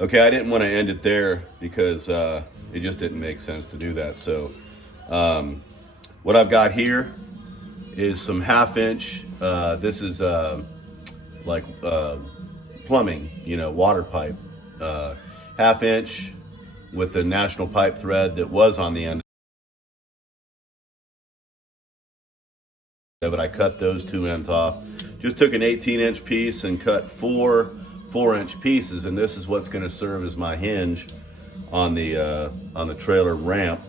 Okay, I didn't want to end it there because it just didn't make sense to do that. So what I've got here is some 1/2 inch. This is like plumbing, water pipe. 1/2 inch with the national pipe thread that was on the end of it. I cut those 2 ends off. Just took an 18-inch piece and cut 4 4-inch pieces, and this is what's going to serve as my hinge on the trailer ramp.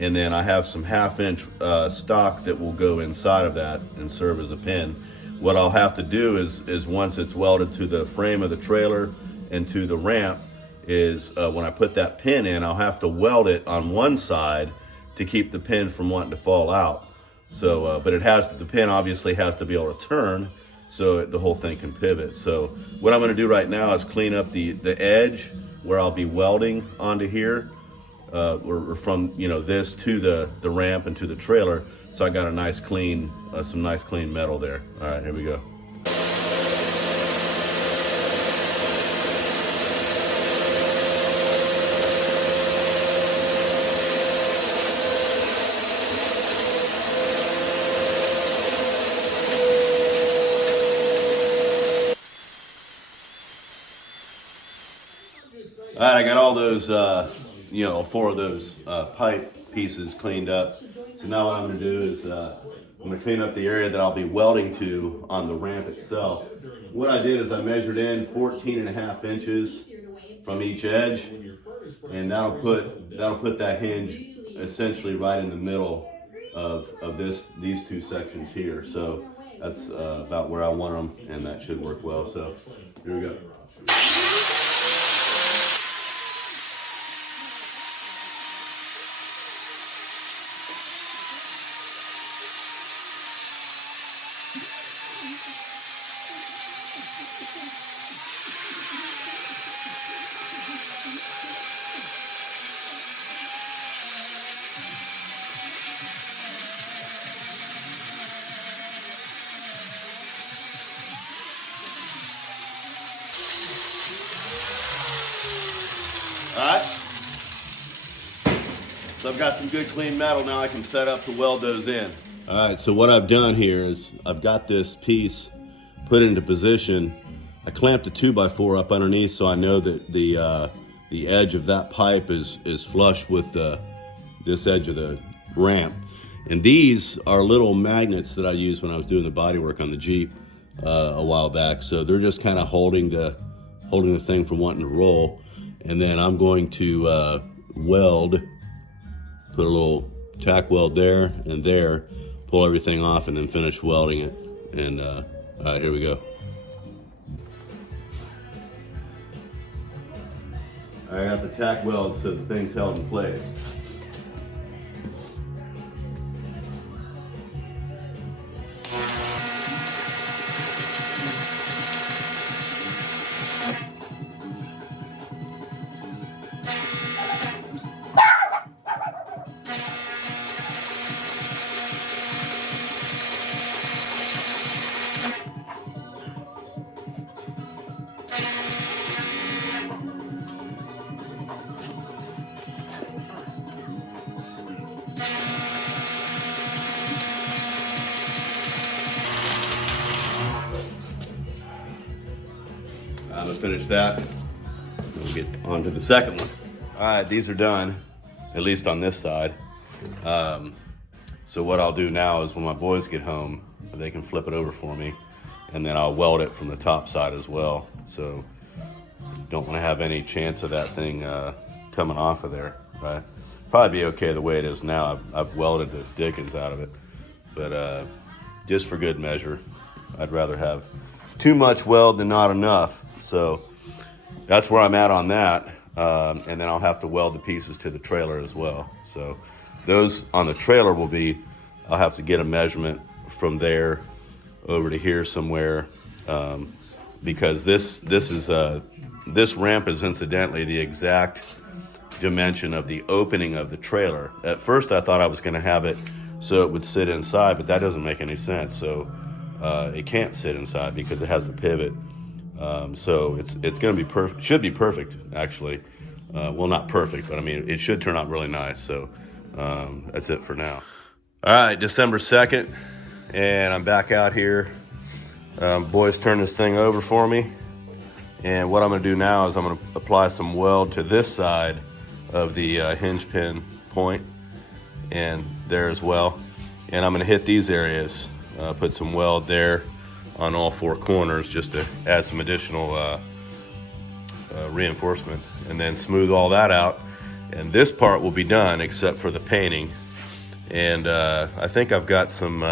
And then I have some 1/2 inch stock that will go inside of that and serve as a pin. What I'll have to do is once it's welded to the frame of the trailer and to the ramp, is when I put that pin in, I'll have to weld it on one side to keep the pin from wanting to fall out. So, but the pin obviously has to be able to turn so the whole thing can pivot. So what I'm gonna do right now is clean up the edge where I'll be welding onto here, or from this to the ramp and to the trailer. So I got a nice clean, some nice clean metal there. All right, here we go. All right, I got all those, 4 of those pipe pieces cleaned up. So now what I'm going to do is I'm going to clean up the area that I'll be welding to on the ramp itself. What I did is I measured in 14.5 inches from each edge, and that'll put that hinge essentially right in the middle of these 2 sections here. So that's about where I want them, and that should work well. So here we go. All right, so I've got some good clean metal. Now I can set up to weld those in. All right, so what I've done here is I've got this piece put into position. I clamped a 2x4 up underneath so I know that the edge of that pipe is flush with this edge of the ramp. And these are little magnets that I used when I was doing the body work on the Jeep a while back. So they're just kind of holding the thing from wanting to roll. And then I'm going to weld, put a little tack weld there and there, pull everything off, and then finish welding it. And all right, here we go. I got the tack weld so the thing's held in place. I'm gonna finish that. We'll get on to the second one. All right, these are done, at least on this side. So what I'll do now is when my boys get home, they can flip it over for me, and then I'll weld it from the top side as well. So don't want to have any chance of that thing coming off of there, right? Probably be okay the way it is now. I've welded the dickens out of it, but just for good measure, I'd rather have too much weld than not enough. So that's where I'm at on that. And then I'll have to weld the pieces to the trailer as well. So those on the trailer will be, I'll have to get a measurement from there over to here somewhere, because this ramp is incidentally the exact dimension of the opening of the trailer. At first I thought I was going to have it so it would sit inside, but that doesn't make any sense. So it can't sit inside because it has a pivot. So it's going to be perfect. Should be perfect, actually. Well, not perfect, but I mean, it should turn out really nice. So that's it for now. All right, December 2nd, and I'm back out here. Boys turned this thing over for me. And what I'm going to do now is I'm going to apply some weld to this side of the hinge pin point and there as well. And I'm going to hit these areas, put some weld there on all four corners just to add some additional reinforcement, and then smooth all that out. And this part will be done except for the painting. And I think I've got some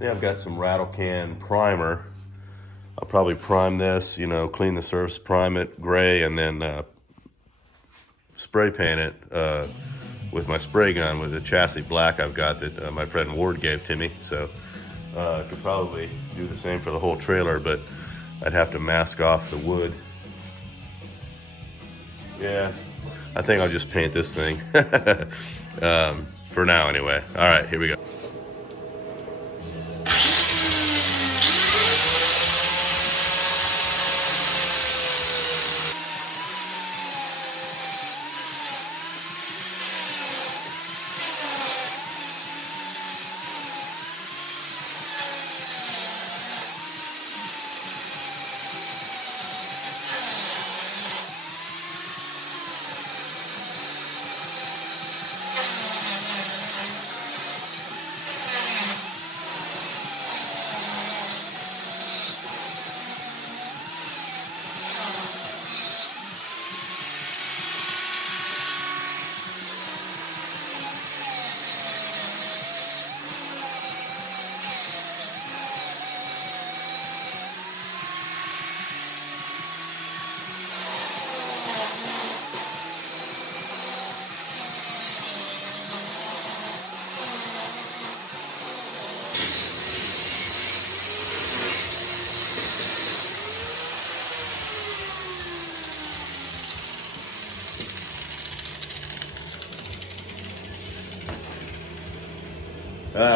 rattle can primer. I'll probably prime this, clean the surface, prime it gray, and then spray paint it with my spray gun with the chassis black I've got that my friend Ward gave to me. So I could probably do the same for the whole trailer, but I'd have to mask off the wood. Yeah, I think I'll just paint this thing for now anyway. All right, here we go.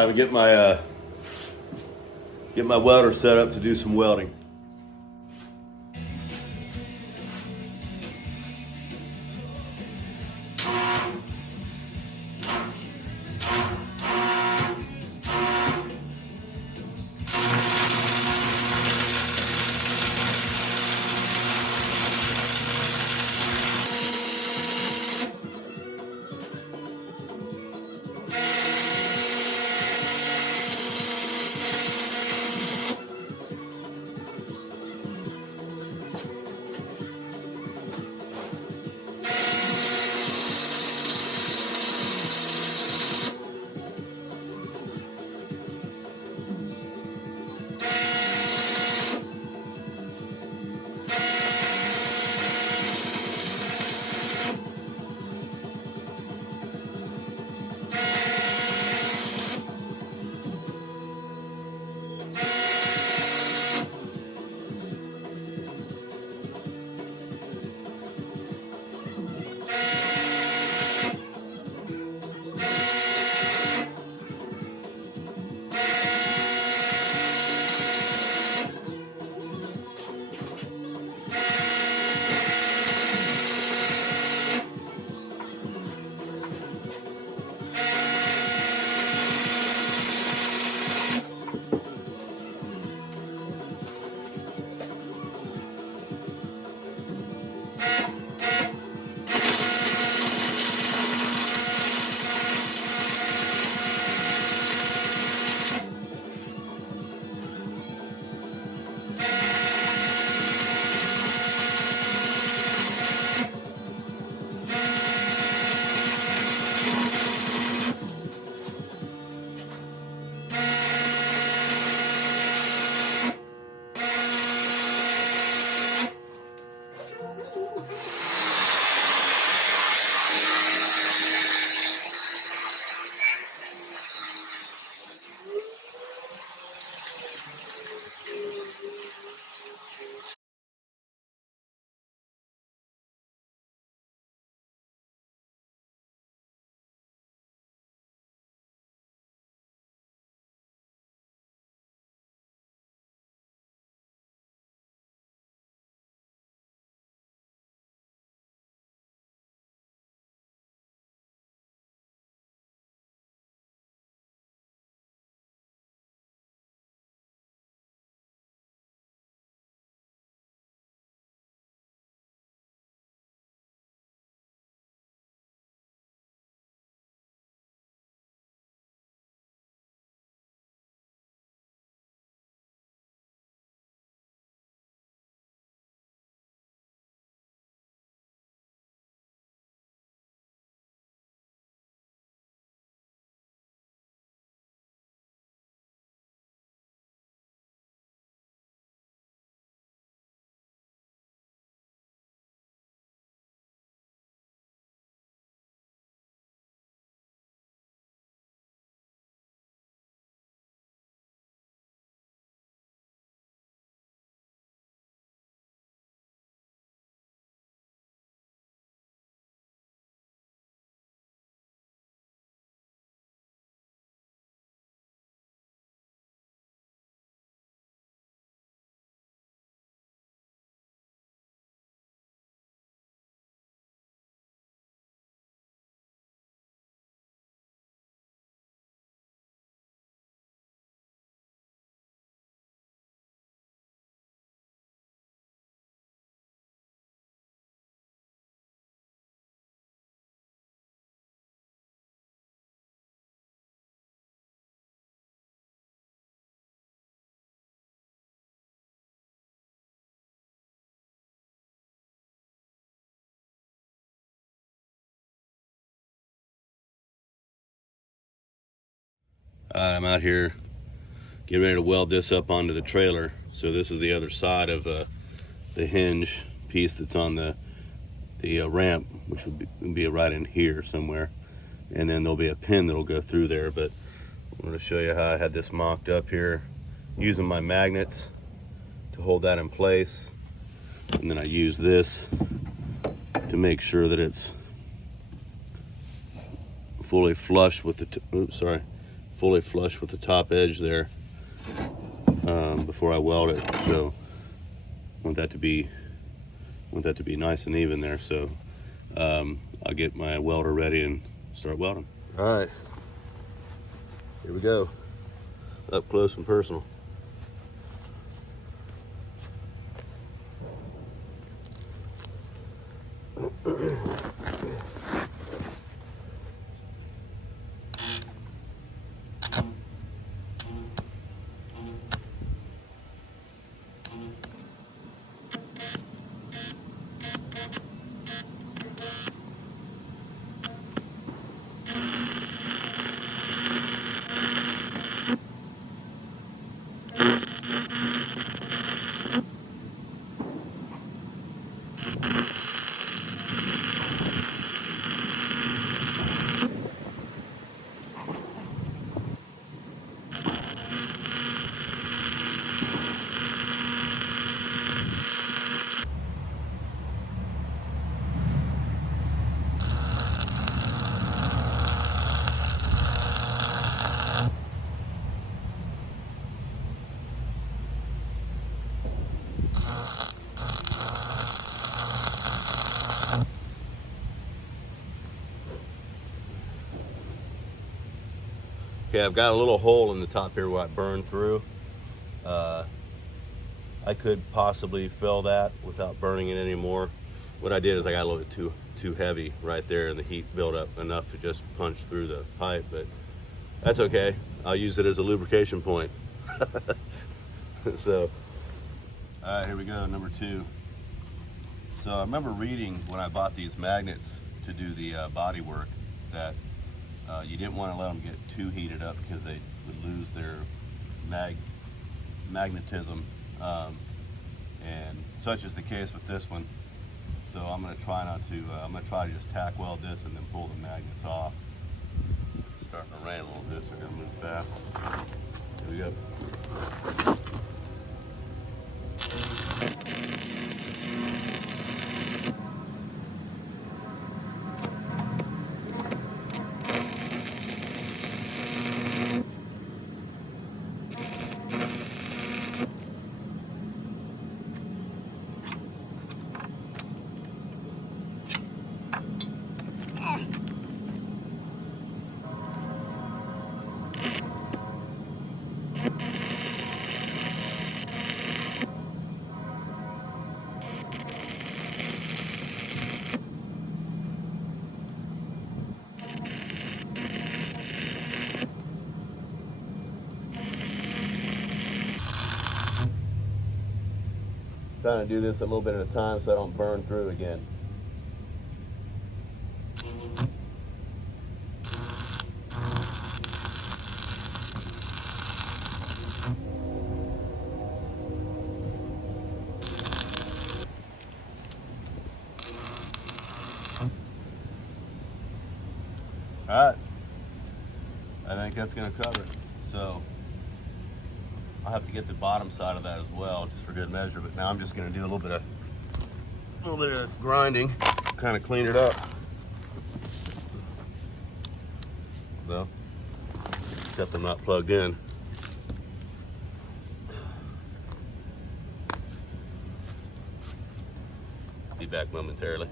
We get my welder set up to do some welding. I'm out here getting ready to weld this up onto the trailer. So this is the other side of the hinge piece that's on the ramp, which would be right in here somewhere. And then there'll be a pin that'll go through there. But I'm going to show you how I had this mocked up here using my magnets to hold that in place. And then I use this to make sure that it's fully flush with the fully flush with the top edge there before I weld it. So I want that to be nice and even there. So I'll get my welder ready and start welding. All right, here we go, up close and personal. Okay, I've got a little hole in the top here where I burned through. I could possibly fill that without burning it anymore. What I did is I got a little bit too heavy right there, and the heat built up enough to just punch through the pipe, but that's okay. I'll use it as a lubrication point. So, all right, here we go, number 2. So I remember reading when I bought these magnets to do the body work that you didn't want to let them get too heated up because they would lose their magnetism, and such is the case with this one. So I'm going to try to just tack weld this and then pull the magnets off. It's starting to rain a little bit, so we're going to move fast. Here we go. Trying to do this a little bit at a time so I don't burn through again. All right, I think that's going to cover it. So I'll have to get the bottom side of that as well, just for good measure. But now I'm just going to do a little bit of grinding, kind of clean it up. Well, except I'm not plugged in. Be back momentarily.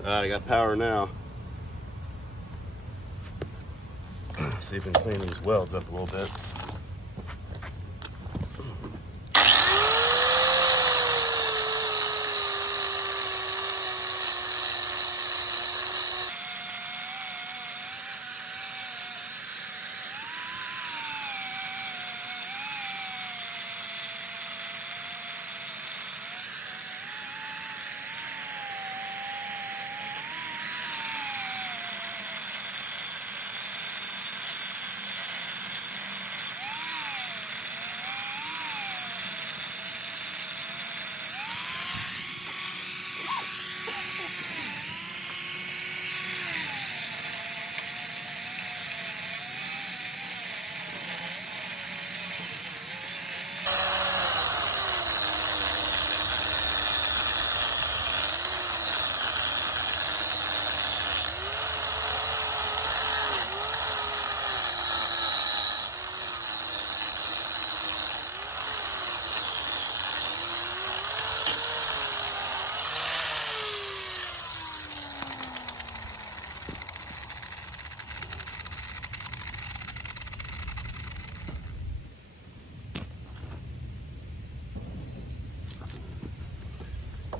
All right, I got power now. See if we can clean these welds up a little bit.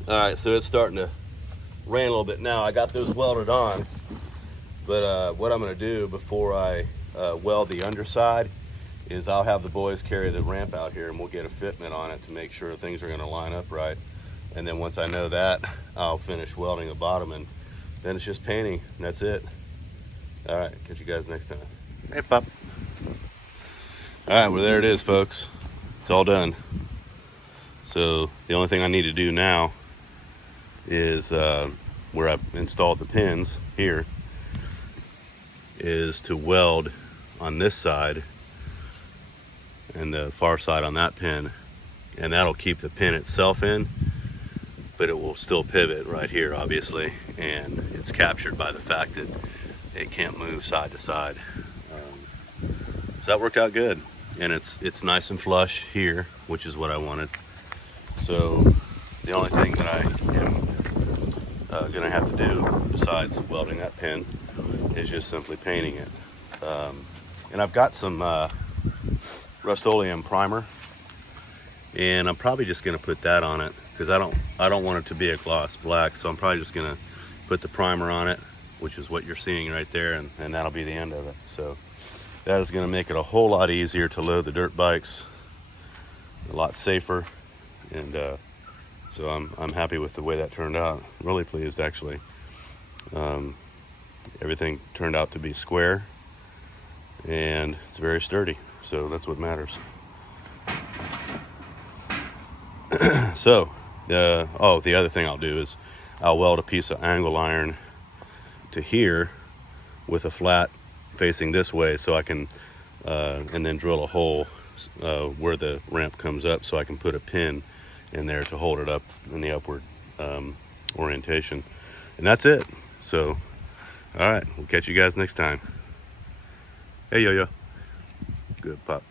All right, so it's starting to rain a little bit now. I got those welded on, but what I'm gonna do before I weld the underside is I'll have the boys carry the ramp out here and we'll get a fitment on it to make sure things are gonna line up right. And then once I know that, I'll finish welding the bottom, and then it's just painting, and that's it. All right, catch you guys next time. Hey, Pop. All right, well, there it is, folks. It's all done. So the only thing I need to do now is where I've installed the pins here is to weld on this side and the far side on that pin, and that'll keep the pin itself in, but it will still pivot right here, obviously, and it's captured by the fact that it can't move side to side. So that worked out good, and it's nice and flush here, which is what I wanted. So the only thing that I am gonna have to do besides welding that pin is just simply painting it. And I've got some Rust-Oleum primer, and I'm probably just gonna put that on it because I don't want it to be a gloss black, so I'm probably just gonna put the primer on it, which is what you're seeing right there, and that'll be the end of it. So that is gonna make it a whole lot easier to load the dirt bikes, a lot safer, and so I'm happy with the way that turned out. Really pleased, actually. Everything turned out to be square, and it's very sturdy, so that's what matters. So the other thing I'll do is I'll weld a piece of angle iron to here with a flat facing this way, so I can and then drill a hole where the ramp comes up, so I can put a pin in there to hold it up in the upward orientation, and that's it. So all right, we'll catch you guys next time. Hey, yo. Good, Pop.